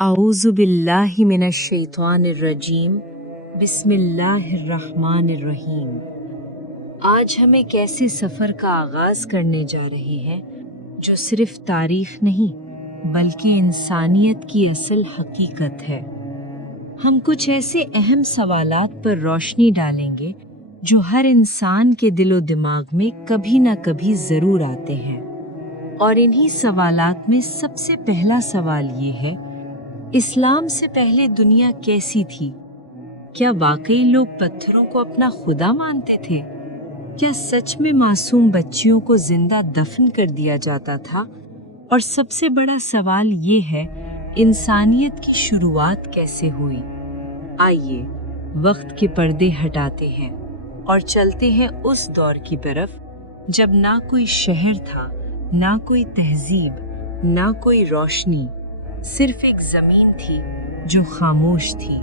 اعوذ باللہ من الشیطان الرجیم بسم اللہ الرحمن الرحیم۔ آج ہم ایک ایسے سفر کا آغاز کرنے جا رہے ہیں جو صرف تاریخ نہیں بلکہ انسانیت کی اصل حقیقت ہے۔ ہم کچھ ایسے اہم سوالات پر روشنی ڈالیں گے جو ہر انسان کے دل و دماغ میں کبھی نہ کبھی ضرور آتے ہیں، اور انہی سوالات میں سب سے پہلا سوال یہ ہے: اسلام سے پہلے دنیا کیسی تھی؟ کیا واقعی لوگ پتھروں کو اپنا خدا مانتے تھے؟ کیا سچ میں معصوم بچیوں کو زندہ دفن کر دیا جاتا تھا؟ اور سب سے بڑا سوال یہ ہے، انسانیت کی شروعات کیسے ہوئی؟ آئیے وقت کے پردے ہٹاتے ہیں اور چلتے ہیں اس دور کی طرف جب نہ کوئی شہر تھا، نہ کوئی تہذیب، نہ کوئی روشنی، صرف ایک زمین تھی جو خاموش تھی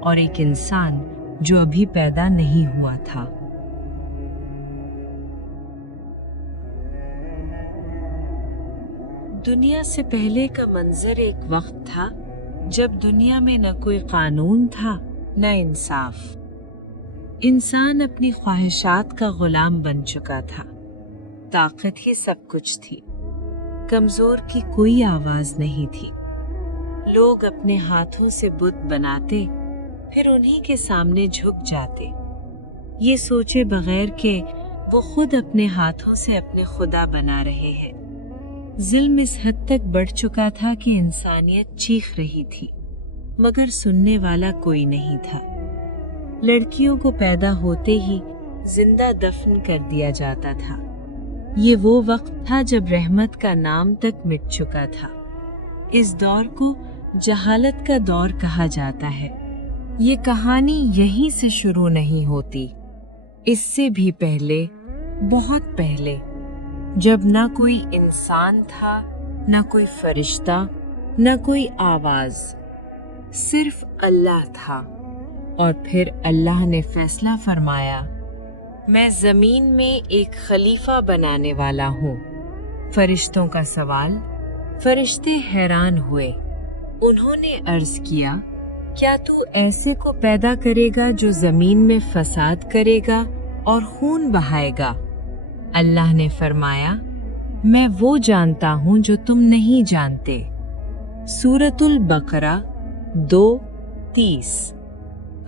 اور ایک انسان جو ابھی پیدا نہیں ہوا تھا۔ دنیا سے پہلے کا منظر ایک وقت تھا جب دنیا میں نہ کوئی قانون تھا، نہ انصاف۔ انسان اپنی خواہشات کا غلام بن چکا تھا۔ طاقت ہی سب کچھ تھی، کمزور کی کوئی آواز نہیں تھی۔ لوگ اپنے ہاتھوں سے بت بناتے، پھر انہی کے سامنے جھک جاتے، یہ سوچے بغیر کہ وہ خود اپنے ہاتھوں سے اپنے خدا بنا رہے ہیں۔ ظلم اس حد تک بڑھ چکا تھا کہ انسانیت چیخ رہی تھی، مگر سننے والا کوئی نہیں تھا۔ لڑکیوں کو پیدا ہوتے ہی زندہ دفن کر دیا جاتا تھا۔ یہ وہ وقت تھا جب رحمت کا نام تک مٹ چکا تھا۔ اس دور کو جہالت کا دور کہا جاتا ہے۔ یہ کہانی یہیں سے شروع نہیں ہوتی، اس سے بھی پہلے، بہت پہلے، جب نہ کوئی انسان تھا، نہ کوئی فرشتہ، نہ کوئی آواز، صرف اللہ تھا۔ اور پھر اللہ نے فیصلہ فرمایا، میں زمین میں ایک خلیفہ بنانے والا ہوں۔ فرشتوں کا سوال، فرشتے حیران ہوئے۔ انہوں نے عرض کیا، کیا تو ایسے کو پیدا کرے گا جو زمین میں فساد کرے گا اور خون بہائے گا؟ اللہ نے فرمایا، میں وہ جانتا ہوں جو تم نہیں جانتے۔ سورۃ البقرہ 2:30۔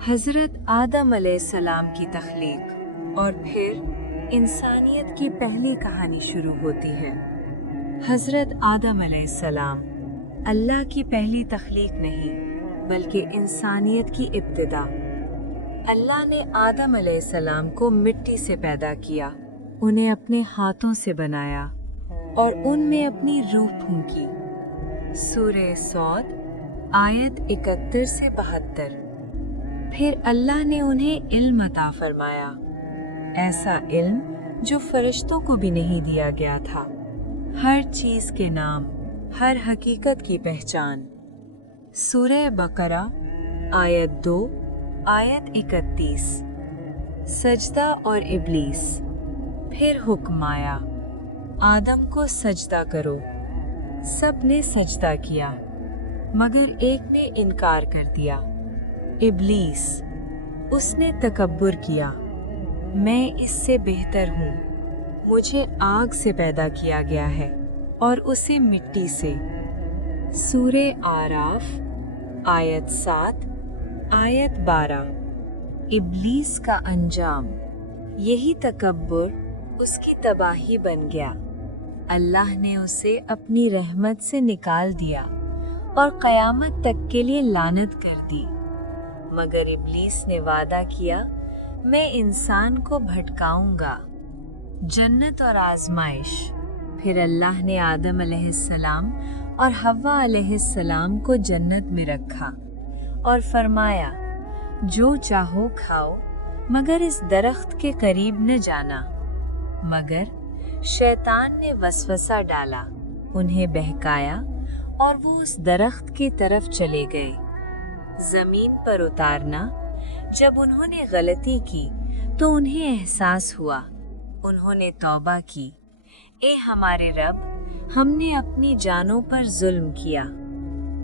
حضرت آدم علیہ السلام کی تخلیق اور پھر انسانیت کی پہلی کہانی شروع ہوتی ہے۔ حضرت آدم علیہ السلام اللہ کی پہلی تخلیق نہیں بلکہ انسانیت کی ابتدا۔ اللہ نے آدم علیہ السلام کو مٹی سے پیدا کیا، انہیں اپنے ہاتھوں سے بنایا اور ان میں اپنی روح پھونکی۔ سورہ صاد آیت 71 سے 72۔ پھر اللہ نے انہیں علم عطا فرمایا، ایسا علم جو فرشتوں کو بھی نہیں دیا گیا تھا، ہر چیز کے نام، ہر حقیقت کی پہچان۔ سورہ بقرہ آیت 2 آیت 31۔ سجدہ اور ابلیس۔ پھر حکم آیا، آدم کو سجدہ کرو۔ سب نے سجدہ کیا مگر ایک نے انکار کر دیا، ابلیس۔ اس نے تکبر کیا، میں اس سے بہتر ہوں، مجھے آگ سے پیدا کیا گیا ہے اور اسے مٹی سے۔ سورہ اعراف آیت 7 آیت 12۔ ابلیس کا انجام، یہی تکبر اس کی تباہی بن گیا۔ اللہ نے اسے اپنی رحمت سے نکال دیا اور قیامت تک کے لیے لعنت کر دی۔ مگر ابلیس نے وعدہ کیا، میں انسان کو بھٹکاؤں گا۔ جنت اور آزمائش۔ پھر اللہ نے آدم علیہ السلام اور حوا علیہ السلام کو جنت میں رکھا اور فرمایا، جو چاہو کھاؤ مگر اس درخت کے قریب نہ جانا۔ مگر شیطان نے وسوسہ ڈالا، انہیں بہکایا اور وہ اس درخت کی طرف چلے گئے۔ زمین پر اتارنا۔ جب انہوں نے غلطی کی تو انہیں احساس ہوا، انہوں نے توبہ کی، اے ہمارے رب، ہم نے اپنی جانوں پر ظلم کیا۔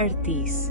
38।